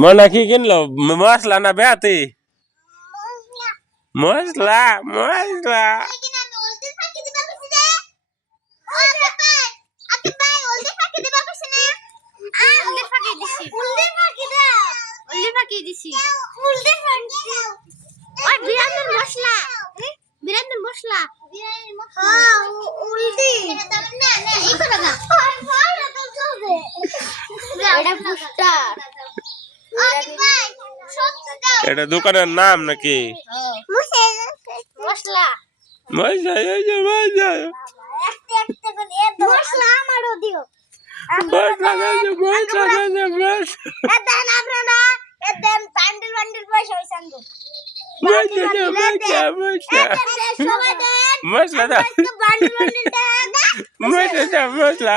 মনে কি কিনলো মশলা না বেহাতি মশলা মশলা এটা দোকানের নাম নাকি মশলা মশলা এই যে মশলা মশলা আমারও দিও মশলা গাছে মশলা গাছে মশলা দেন আপনারা দেন বান্ডিল বান্ডিল পয়সা হইছান গো মশলা মশলা মশলা দাও বান্ডিল বান্ডিল দেন মশলা মশলা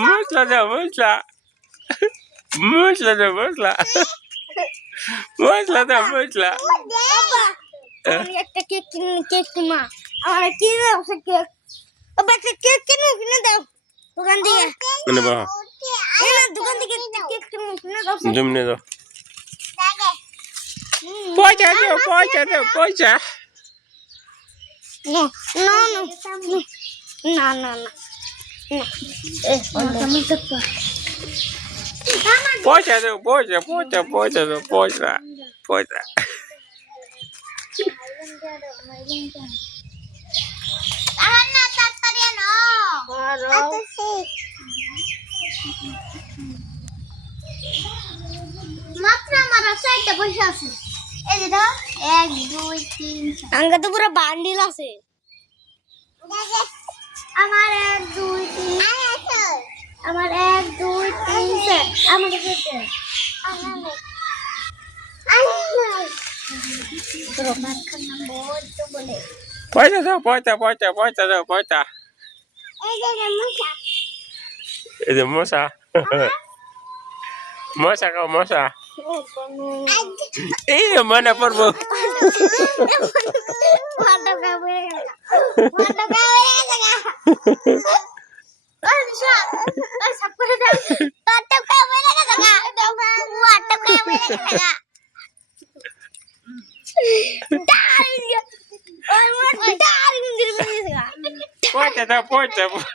মশলা দাও মশলা মশলা দাও মশলা মশলা দাও মশলা আমি একটা কেক কিনা আমার কি আছে কেক বাবা কেক কিনে দাও দোকান থেকে কিনে বাবা না দোকান থেকে কেক কিনে দাও জমনে দাও পয়সা দাও পয়সা দাও পয়সা না না না না পয়সা দাও পয়সা পয়সা পয়সা দাও পয়সা পয়সা মাত্র আমার সাইডটা পয়সা আছে এই যে দাও 1 2 3 আঙ্গা তো পুরো বান্ডিল আছে আমার 1 2 3 আমার 1 2 3 4 আমার কাছে পয়সা দাও পয়সা পয়সা পয়সা দাও পয়সা এই যে মশা মশা খাও মশা এই মনে পড়বো পয়সা দাও পয়সা পয়সা